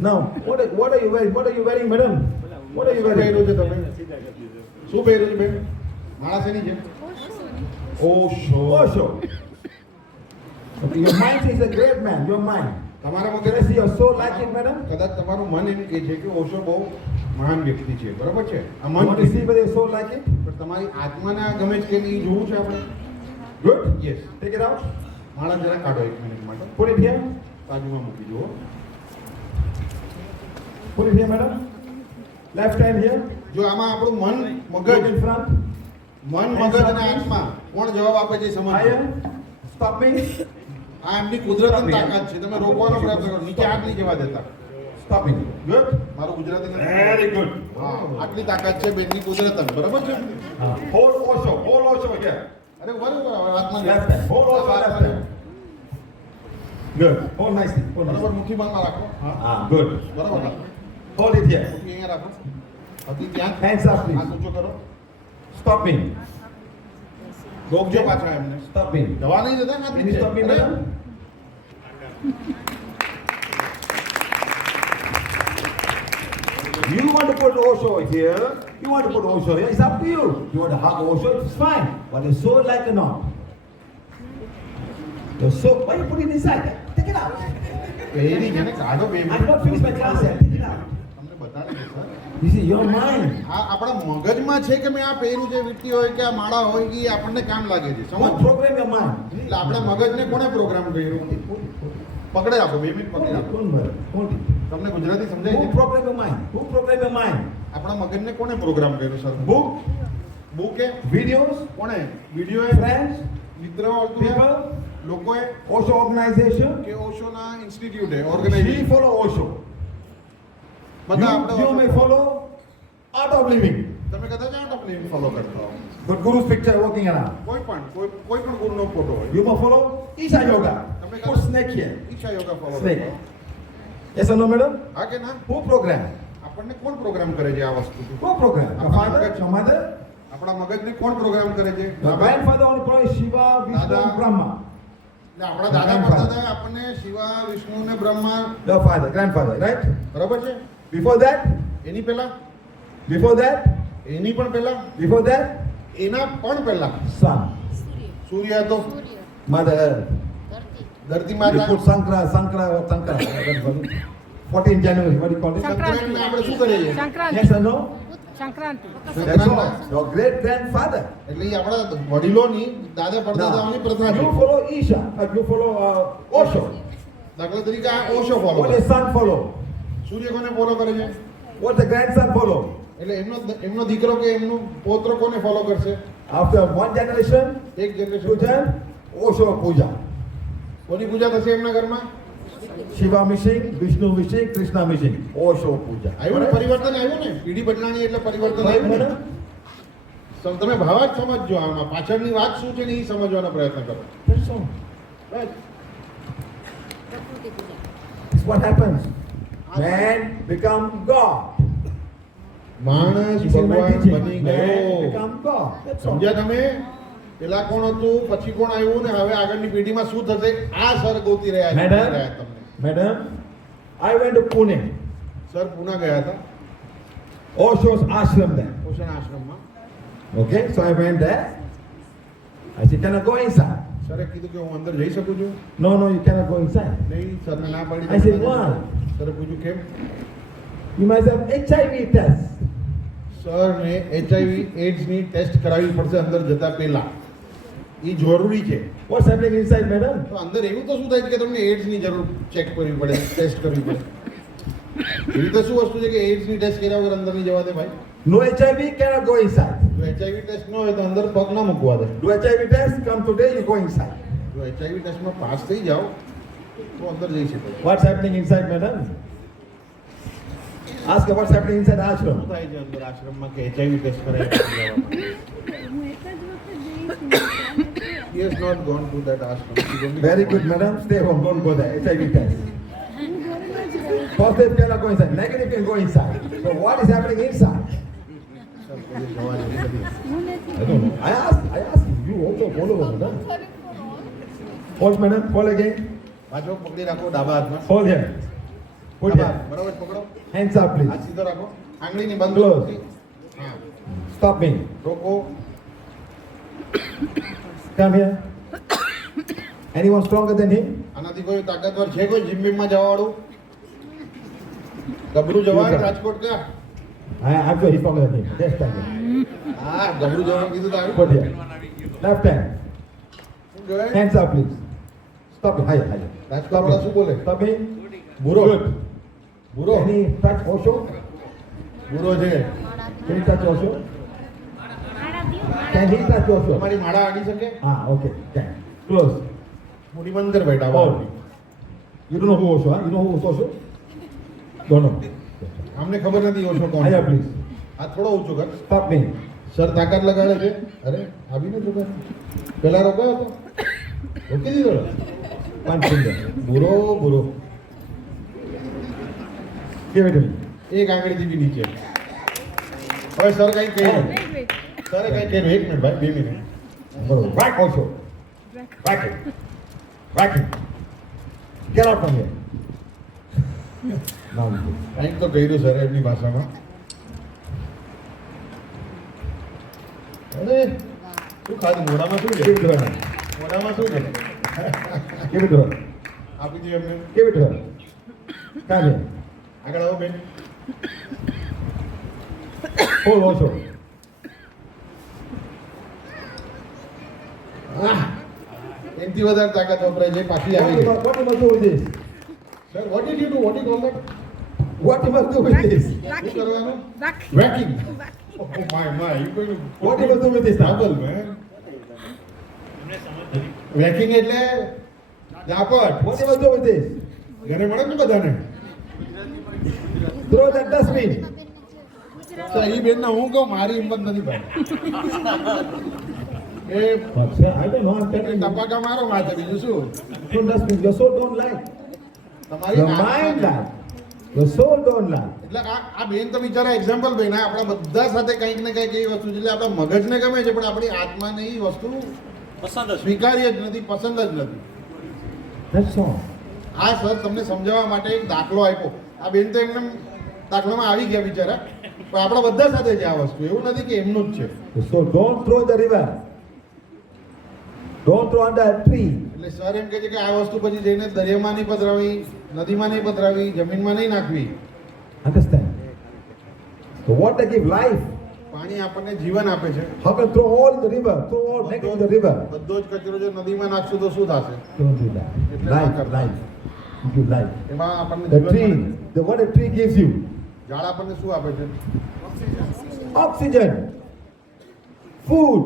Now, what are you wearing? What are you wearing, madam? What are you શું wearing? પહેર્યું છે તમે? શું પહેર્યું છે બેન? માણસ એની છે? Osho. Osho. Okay, your mind is a great man. Your mind. તમારા Can I મગજ see your soul like it, madam? કદાચ તમારું મન એમ કહે છે કે ઓશો બહુ મહાન વ્યક્તિ છે, બરાબર છે? આ You મન want to see whether your soul like it? પણ તમારી આત્માને આ ગમે છે કે નહીં એ જોવું છે આપણે. Good. Yes. Take it out. માળા જરા કાઢો 1 મિનિટ માટે. Put it here. બાજુમાં મૂકી જુઓ. Put it here, madam. Left hand here. જો આમાં આપણું મન Good મગજ in front. મન મગજ અને આત્મા કોણ જવાબ આપે છે એ સમજો. Higher. Stop me. આ એમની કુદરતની તાકાત છે. તમે રોકવાનો પ્રયત્ન કરો. નીચે હાથ નહીં જવા દેતા. Stop me. Good. મારું ગુજરાતી નથી. Very good. હા, આટલી તાકાત છે બેનની કુદરત, બરાબર છે? Hold Osho. Hold Osho here. અરે બરાબર, હવે વાતમાં Left hand. Hold Osho left hand. Good. Hold nicely. Hold બરાબર, nicely. મુઠ્ઠી બાંધમાં રાખો. હા, Ah, good. બરાબર રાખો. Hold it here. મુઠ્ઠી અહીંયા રાખો. હતી ત્યાં Hands up, please. હાથ ઊંચો કરો. Stop me. રોકજો પાછા એમને. Stop me. દવા નહીં દેતા હાથ Can you નીચે. stop me, અરે, madam? You want to put Osho here, you want to put Osho here, it's up to you. You want to hug Osho, it's fine. But your soul like or not. Your soul, why you put it inside? Take it out. પહેરી છે ને, કાઢો બે I'm minute. not finished my class yet. Take it out. તમને બતાડી દે, sir. You see, your mind. આ આપણા મગજમાં છે કે મેં આ પહેર્યું છે, વીંટી હોય કે આ માળા હોય કે એ આપણને કામ લાગે છે. Don't સમજ? program your mind. એટલે આપણા મગજને કોણે પ્રોગ્રામ કર્યું? પકડે રાખો, 2 મિનિટ પકડી રાખો. Don't worry. Hold it. તમને ગુજરાતી સમજાય Who છે? program your mind? Who program your mind? આપણા મગજને કોણે પ્રોગ્રામ કર્યું, સર? Book, બુકે videos, કોણે? વિડીયો friends, મિત્રો, people, લોકોએ Osho organization. કે ઓશોના ઇન્સ્ટિટ્યૂટે We ઓર્ગેનાઇઝેશન follow Osho. બધા You આપણે may follow Art of Living. તમે કદાચ આ ટપલી ફોલો કરતા હો. But Guru's picture walking around. કોઈ પણ ગુરુનો ફોટો હોય. You must follow Isha Yoga. Put snake here. ઈચ્છા યોગા ફોલો Snake. કરતા હો. Yes or no, madam? હા કે ના? Who program? આપણને કોણ પ્રોગ્રામ કરે છે આ વસ્તુ? Who program? Your father? Your mother? આપણા મગજને કોણ પ્રોગ્રામ કરે છે? Your grandfather only probably Shiva, Vishnu, Dada. Brahma. એટલે આપણા દાદા પરદાદા આપણને શિવા, વિષ્ણુ ને Brahma, Your father, grandfather, right? બરાબર છે? Before that? એની પહેલા, Before that? એની પણ પહેલા, Before that? એના પણ પહેલા Sun. સૂર્ય હતો, Mother Earth. ધરતી You માતા. put Sankara. 14 January, what do you call it? સંક્રાંતિને આપણે શું કરીએ છીએ? Sankranti Yes or no? Sankranti That's all. Your great grandfather. એટલે એ આપણા વડીલોની, દાદા પરદાદાઓની પ્રથા Now, છે. you follow Isha, you follow Osho. દાખલા તરીકે આ ઓશો ફોલો What કરે. does son follow? સૂર્ય કોને ફોલો કરે છે? What the grandson follow? એટલે એમનો દીકરો કે એમનો પૌત્ર કોને ફોલો કરશે? After one generation, એક two generation gen, Osho puja. કોની પૂજા થશે એમના ઘરમાં? Shiva missing, Vishnu missing, Krishna missing. Osho puja. આવ્યું ને, પરિવર્તન આવ્યું ને? પેઢી બદલાણી એટલે પરિવર્તન Right, આવ્યું ને? madam? તમે ભાવ જ સમજજો, આમાં પાછળની વાત શું છે ને એ સમજવાનો પ્રયત્ન કરો. That's all. Right. It's what happens. Man become God. માણસ This is my ભગવાન teaching. બની Man ગયો. become God. That's all. સમજ્યા તમે? પેલા કોણ હતું, પછી કોણ આવ્યું ને હવે આગળની પેઢીમાં શું થશે આ સર ગોતી રહ્યા છે. Madam, રહ્યા તમને. madam, I went to Pune. Sir Poona ગયા હતા Osho's ashram there. પોષણ આશ્રમમાં. Okay, so I went there. I said, can I go inside? સરે કીધું કે હું અંદર જઈ શકું છું? No, no, you cannot go inside. નહીં, સરને ના પાડી. I said, why? સરે પૂછ્યું કેમ? You must have HIV test. સરને HIV એડ્સની ટેસ્ટ કરાવવી પડશે અંદર જતા પહેલા. એ જરૂરી છે. What's happening inside, madam? તો અંદર એવું તો શું થાય છે કે તમને એડ્સની જરૂર ચેક કરવી પડે, ટેસ્ટ કરવી પડે. એવી તો શું વસ્તુ છે કે એડ્સની ટેસ્ટ કર્યા વગર અંદર નહીં જવા દે ભાઈ? No HIV, cannot go inside. જો HIV ટેસ્ટ ન હોય તો અંદર પગ ના મૂકવા દે. Do HIV test, come today, you go inside. જો HIV ટેસ્ટમાં પાસ થઈ જાઓ તો અંદર જઈ શકો. What's happening inside, madam? Ask her what's happening inside ashram. શું થાય છે અંદર આશ્રમમાં કે HIV ટેસ્ટ કરાય? He has not gone to that ashram. He's only Very good, madam. Stay home, don't go there. HIV test. Positive cannot go inside. Negative can go inside. So what is happening inside? Sir, કોઈ જવાની નથી. I don't know. I asked you. You also follow, madam. Hold, madam. Hold again. પાછો પકડી રાખો ડાબા હાથમાં. Hold here. Put આભાર. here. બરાબર પકડો. Hands up, હાથ please. સીધો રાખો. આંગળીની બંધ Close. કરો. હા. Stop me. રોકો. Come here. Anyone stronger than him? આનાથી કોઈ તાકાતવર છે કોઈ જીમ બીમમાં જવાવાળું? ગભરું જવાય રાજકોટ કા? I'm sure he's stronger than him. Yes, thank you. હા ગભરું જવાનું કીધું તો આવ્યું. Put here. Left hand. શું કહેવાય? Hands up, please. Stop it. Higher, higher. રાજકોટવાળા શું બોલે? Stop it. ભૂરો. Good. ભૂરો. Can he touch Osho? ભૂરો છે. Can he touch Osho? Can he touch Osho? તમારી માળા આડી શકે? Okay. Can. Close. મોટી બંધ કર બેટા. Hold. You don't know who Osho, huh? You know who is Osho? Don't know. અમને ખબર નથી ઓછો કોણ. Higher, please. આ થોડો ઊંચો કર. Stop me. સર તાકાત લગાડે છે. અરે આવીને જોગા. પેલા રોકાયો હતો. રોકી દીધો. One finger. ભૂરો ભૂરો. Give it to me. એક આંગળીથી બી નીચે. હવે સર કઈ કહ્યું. સરે કઈ કહ્યું. એક મિનિટ ભાઈ 2 minute. Bro, whack Osho. Whack it. Whack it. Get out from here. Now you do. કંઈક તો કહ્યું સર એમની ભાષામાં. અરે શું ખાધું મોઢામાં શું છે? Give it to her. મોઢામાં શું છે? Give it to her. આપી દો એમને. Give it to her. Come here. આગળ આવો બેન. Hold Osho. એનથી વધારે તાકાત વપરાય છે પાછી What આવી you ગઈ. must, what you must do with this? Sir what did you do? What you call that? What you must do with this? શું કરવાનું? Vacuum. Whacking. Oh my my you going to What you must do with this now? Double man. Whacking એટલે ઝાપટ. What you must do with this? ઘરે મળે ને બધાને. Throw that dustbin. તો એ બેનને હું કહું મારી હિંમત નથી ભાઈ. એ But sir, I don't know. I'm telling you. ટપાકા મારો માથે બીજું શું? Throw dustbin. Your soul don't lie. તમારી Your આત્મા mind છે. lie. Your soul don't lie. એટલે આ બેન તો બિચારા એક્ઝામ્પલ ભાઈ ના આપણા બધા સાથે કંઈક ને કંઈક એવી વસ્તુ છે એટલે આપણા મગજને ગમે છે પણ આપણી આત્માને એ વસ્તુ સ્વીકાર્ય જ નથી, પસંદ જ નથી. That's all. આ સર તમને સમજાવવા માટે એક દાખલો આપ્યો. આ બેન તો એમને દાખલામાં આવી ગયા બિચારા પણ આપણા બધા સાથે છે આ વસ્તુ. એવું નથી કે એમનું જ છે. So don't throw the river. Don't throw under a tree. એટલે સર એમ કહે છે કે આ વસ્તુ પછી જઈને દરિયામાં નહીં પધરાવી, નદીમાં નહીં પધરાવી, જમીનમાં નહીં નાખવી. Understand? The water give life. પાણી આપણને જીવન આપે છે. How can throw all in the river? Throw all negative in the river. બધો જ કચરો જો નદીમાં નાખશું તો શું થશે? Don't do that. Life, life. You give life. એમાં આપણને The જીવન tree, મળે. what a tree gives you. ઝાડ આપણને શું આપે છે? Oxygen. Food.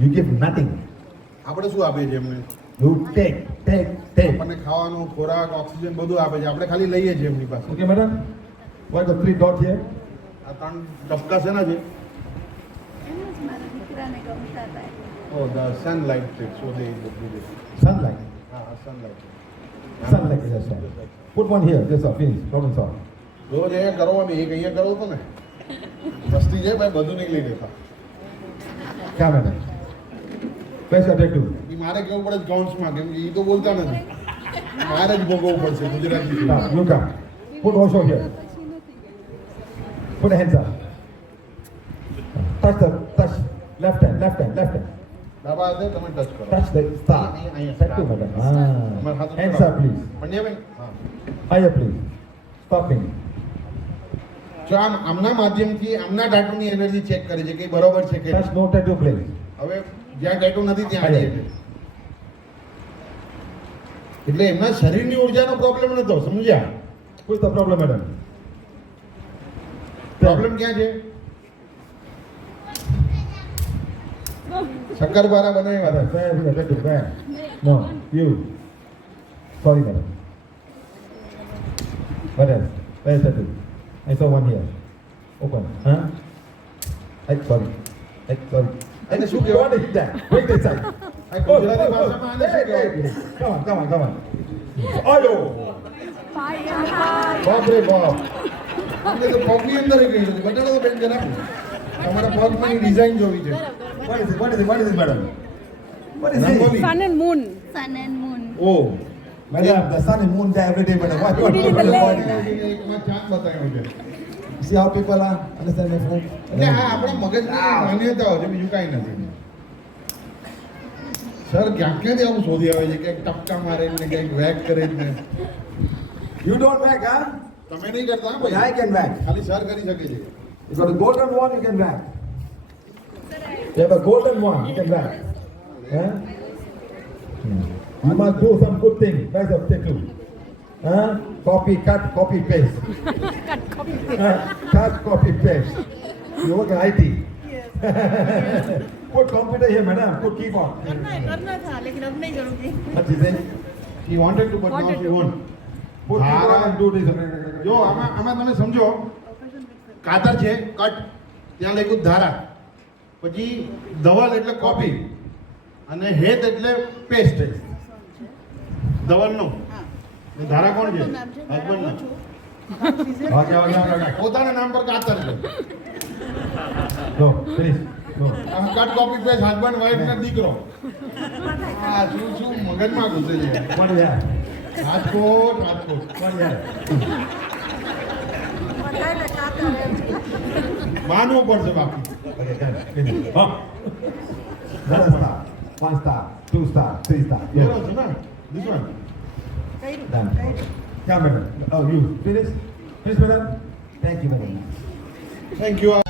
You give nothing. આપણે શું આપીએ છીએ એમને? You take. આપણને ખાવાનું, ખોરાક, ઓક્સિજન બધું આપે છે. આપણે ખાલી લઈએ છીએ એમની પાસે. Okay, madam? What the 3 dots here? આ 3 ટપકા શેના છે? ઓ ધ સનલાઇટ છે. સો દે Sunlight. હા sunlight. Sunlight is a sun. Put one here. That's all. Finish. Problem solved. રોજ અહીંયા કરો અમે એક અહીંયા કરો તો ને મસ્તી છે ભાઈ બધું નહીં લઈ લેતા. Come, madam. Where's your tattoo? એ મારે કેવું પડે કાઉન્ટ્સમાં કેમ કે એ તો બોલતા નથી. મારે જ ભોગવવું પડશે Gujarati. Come, you come. Put Osho here. Put the hands up. Touch. Left hand. ડાબા હાથે તમે ટચ કરો. Touch the star. અહીંયા Tattoo, madam. તમારા હાથ Hands up, please. પંડ્યાબેન હા. Higher, please. Stopping. જો આમના માધ્યમથી આમના ટાટુની એનર્જી ચેક કરે છે કે ઈ બરોબર છે કે Touch no tattoo, please. હવે જ્યાં ટેટુ નથી ત્યાં આવીએ છીએ. એટલે એમના શરીરની ઉર્જાનો પ્રોબ્લેમ નતો સમજ્યા? What's the problem, madam? Problem ક્યાં છે? શક્કરપારા બનાવ્યા હતા. Where is the tattoo? Where? No, you. Sorry, madam. What else? Where is the tattoo? I saw one here. Open. Huh? Sorry. એને શું કહેવાય? What is that? Wait a second. આ ગુજરાતી ભાષામાં આને શું કહેવાય? Come on. Ayo! બાપ રે બાપ. અમને તો પગની અંદર ગઈ છે. બતાડો તો બેન જરા. તમારા પગની ડિઝાઇન જોવી છે. What is it, madam? What is rangoli. this? Sun and moon. Sun and moon. O Madam, the sun and moon there every day, madam. Why you want to put the body? એકમાં ચાંદ બતાવ્યો છે See how people are? Understand, my friend? એટલે આ આપણા મગજની માન્યતાઓ છે, બીજું કાંઈ નથી. સર ક્યાંથી આવું શોધી આવે છે કે ટપકા મારે ને કંઈક વેક કરે ને You don't whack, huh? તમે નહીં કરતા But I ભાઈ, can whack. ખાલી સર કરી શકે છે. You got a golden one, you can whack. You have a golden one, you can whack. Huh? You must do some good thing. Where's the tickle? Huh? Copy, cut, copy, paste. Cut, copy, paste. You work in IT. Put computer here, madam. Put keyboard. करना था लेकिन अब नहीं करूँगी What is it? He wanted to, but now he won't. Put keyboard and do this. જો આમાં તમે સમજો, કાતર છે કટ, ત્યાં લખ્યું ધારા, પછી ધવલ એટલે કોપી અને હેત એટલે પેસ્ટ. ધવલનો એ ધારા કોણ છે? હસબન્ડનો. Okay. પોતાના નામ પર કાતર છે. Go, finish. Go. Cut copy paste husband wife ને દીકરો. આ શું શું મગજમાં ઘૂસે છે. What is that? Rajkot. What is that? માનવું પડશે બાકી. Okay, done. Finish. Up. Another star. 1 star, 2 star, 3 star. બરોબર Go. છે ને? This one. Done. Come, madam. Oh, you finish? Finish, madam? Thank you very much. Thank you.